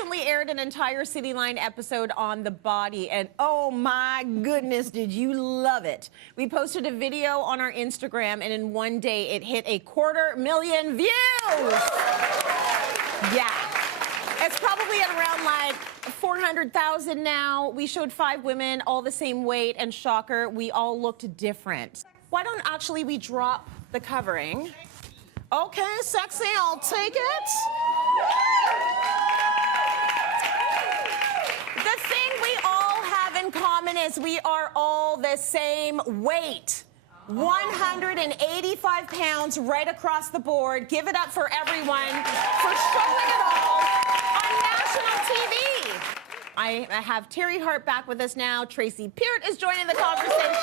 recently aired an entire Cityline episode on the body, and oh my goodness, did you love it. We posted a video on our Instagram, and in one day, it hit 250,000 views. Yeah. It's probably at around like 400,000 now. We showed 5 women, all the same weight, and shocker, we all looked different. Why don't actually we drop the covering? Okay, sexy, I'll take it. The thing we all have in common is we are all the same weight. 185 pounds right across the board. Give it up for everyone for showing it all on national TV. I have Teri Hart back with us now. Tracy Peart is joining the conversation.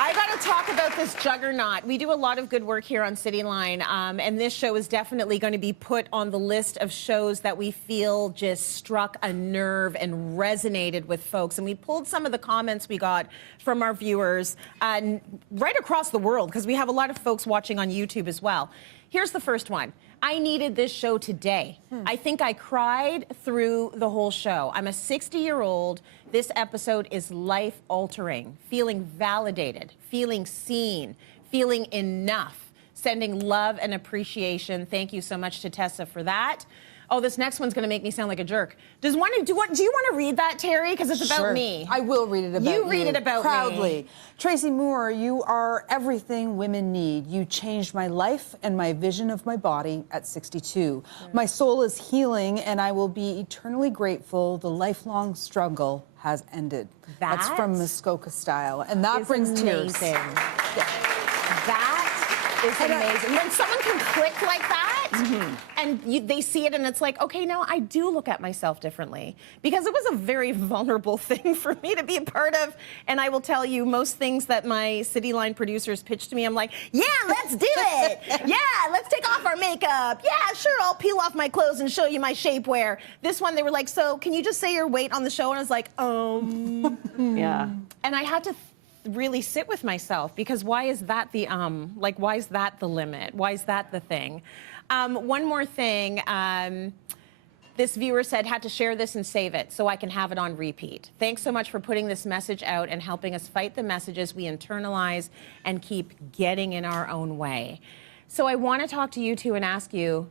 I got to talk about this juggernaut. We do a lot of good work here on Cityline, and this show is definitely going to be put on the list of shows that we feel just struck a nerve and resonated with folks. And we pulled some of the comments we got from our viewers right across the world, because we have a lot of folks watching on YouTube as well. Here's the first one. I needed this show today. I think I cried through the whole show. I'm a 60-year-old. This episode is life-altering, feeling validated, feeling seen, feeling enough, sending love and appreciation. Thank you so much to Tessa for that. Oh, this next one's going to make me sound like a jerk. Do you want to read that, Teri? Because it's about me. I will read it about you. You read it about proudly. me. Tracy Moore, you are everything women need. You changed my life and my vision of my body at 62. My soul is healing, and I will be eternally grateful. The lifelong struggle has ended. That's from Muskoka Style, and that brings tears. That is amazing. When someone can click like that, and they see it, and it's like, okay, now I do look at myself differently, because it was a very vulnerable thing for me to be a part of. And I will tell you, most things that my Cityline producers pitch to me, I'm like, yeah, let's do it. Yeah, let's take off our makeup. Yeah, sure, I'll peel off my clothes and show you my shapewear. This one, they were like, so can you just say your weight on the show? And I was like, yeah. And I had to really sit with myself, because why is that the why is that the limit? Why is that the thing? One more thing, this viewer said, had to share this and save it so I can have it on repeat. Thanks so much for putting this message out and helping us fight the messages we internalize and keep getting in our own way. So I want to talk to you two and ask you,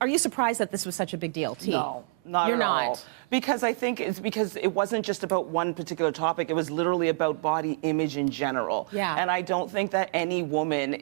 are you surprised that this was such a big deal? T? No, not You're at all. not. Because I think it's because it wasn't just about one particular topic. It was literally about body image in general. Yeah. And I don't think that any woman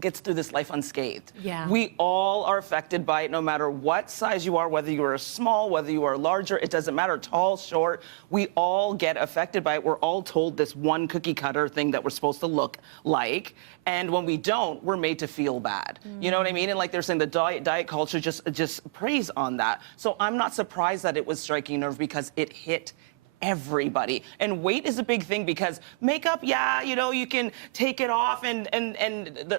gets through this life unscathed. Yeah. We all are affected by it, no matter what size you are, whether you are small, whether you are larger. It doesn't matter, tall, short. We all get affected by it. We're all told this one cookie cutter thing that we're supposed to look like. And when we don't, we're made to feel bad. You know what I mean? And like they're saying, the diet culture just preys on that. So I'm not surprised that it was striking nerve, because it hit everybody. And weight is a big thing, because makeup, yeah, you know, you can take it off, and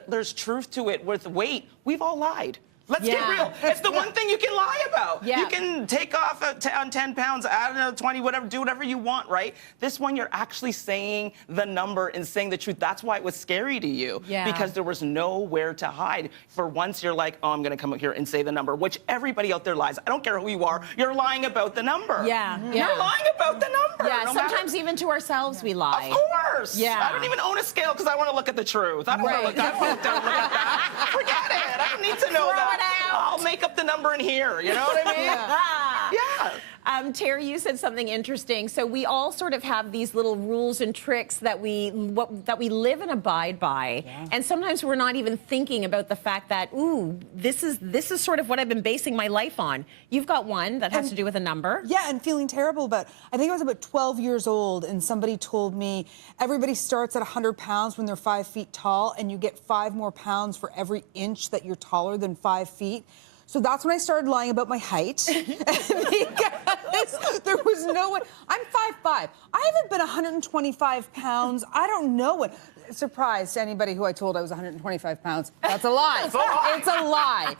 there's truth to it. With weight, we've all lied. Let's get real. It's the one thing you can lie about. You can take off on 10 pounds, add another 20, whatever, do whatever you want, right? This one, you're actually saying the number and saying the truth. That's why it was scary to you, because there was nowhere to hide. For once, you're like, oh, I'm going to come up here and say the number, which everybody out there lies. I don't care who you are. You're lying about the number. You're lying about the number. Yeah, no sometimes even to ourselves we lie. Of course. I don't even own a scale, because I want to look at the truth. I don't want to look at that. Forget it. I don't need to know that. I'll make up the number in here, you know what I mean? Teri, you said something interesting. So we all sort of have these little rules and tricks that we live and abide by, and sometimes we're not even thinking about the fact that, ooh, this is sort of what I've been basing my life on. You've got one that has to do with a number. Yeah, and feeling terrible about. I think I was about 12 years old, and somebody told me everybody starts at 100 pounds when they're 5 feet tall, and you get 5 more pounds for every inch that you're taller than 5 feet. So that's when I started lying about my height, because there was no way. I'm 5'5". I haven't been 125 pounds. I don't know what. Surprise to anybody who I told I was 125 pounds. That's a lie. It's a lie.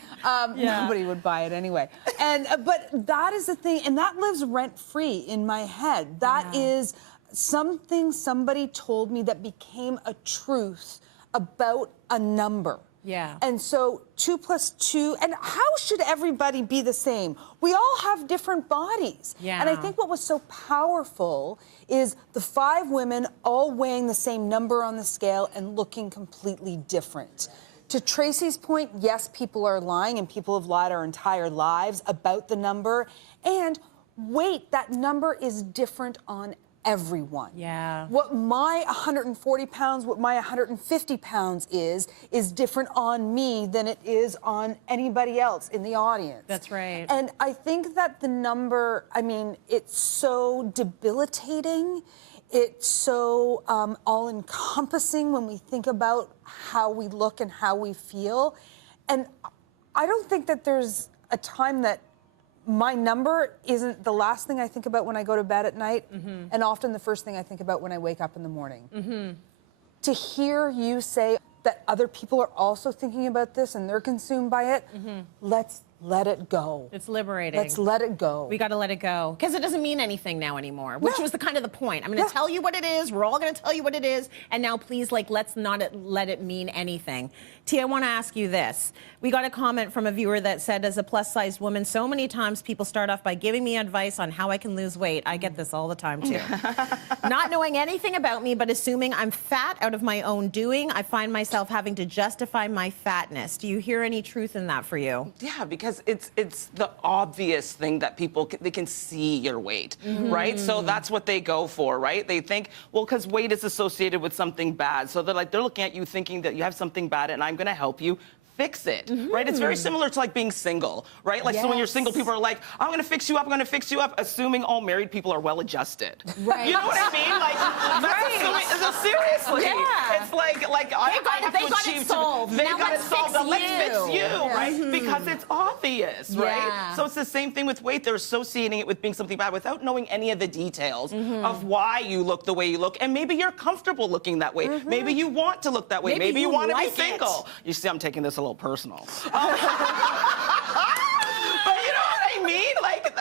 Nobody would buy it anyway. But that is the thing, and that lives rent-free in my head. That is something somebody told me that became a truth about a number. Yeah. And so 2 + 2, and how should everybody be the same? We all have different bodies. Yeah. And I think what was so powerful is the 5 women all weighing the same number on the scale and looking completely different. To Tracy's point, yes, people are lying, and people have lied our entire lives about the number. And wait, that number is different on everyone. Yeah. What my 140 pounds, what my 150 pounds is different on me than it is on anybody else in the audience. That's right. And I think that the number, I mean, it's so debilitating. It's so all-encompassing when we think about how we look and how we feel. And I don't think that there's a time that my number isn't the last thing I think about when I go to bed at night, and often the first thing I think about when I wake up in the morning. To hear you say that other people are also thinking about this and they're consumed by it, let's let it go. It's liberating. Let's let it go. We got to let it go. Because it doesn't mean anything now anymore, which was the kind of the point. I'm going to tell you what it is. We're all going to tell you what it is. And now please, like, let's not let it mean anything. T, I want to ask you this. We got a comment from a viewer that said, as a plus-sized woman, so many times people start off by giving me advice on how I can lose weight. I get this all the time, too. Not knowing anything about me, but assuming I'm fat out of my own doing, I find myself having to justify my fatness. Do you hear any truth in that for you? Yeah, because it's the obvious thing that people they can see your weight, right? So that's what they go for, right? They think, well, because weight is associated with something bad, so they're looking at you thinking that you have something bad, and I'm going to help you fix it, right? It's very similar to like being single, right? Like so when you're single, people are like, I'm gonna fix you up, I'm gonna fix you up, assuming all married people are well adjusted. Right. You know what I mean? Like that's assuming, seriously. Yeah. It's like I have they to got it achieve solved. They Now got it let's solved. fix Now let's fix you. you, right? Because it's obvious, right? Yeah. So it's the same thing with weight. They're associating it with being something bad without knowing any of the details of why you look the way you look. And maybe you're comfortable looking that way. Maybe you want to look that way. Maybe you want to be single. You see, I'm taking this a little personal. But you know what I mean? Like,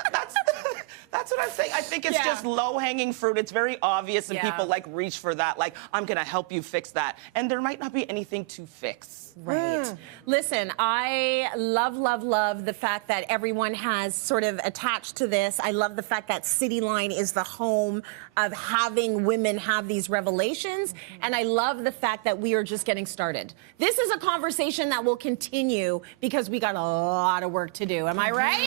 that's what I'm saying. I think it's just low-hanging fruit. It's very obvious, and people, like, reach for that. Like, I'm going to help you fix that. And there might not be anything to fix. Right. Listen, I love the fact that everyone has sort of attached to this. I love the fact that Cityline is the home of having women have these revelations. And I love the fact that we are just getting started. This is a conversation that will continue because we got a lot of work to do. Am I right?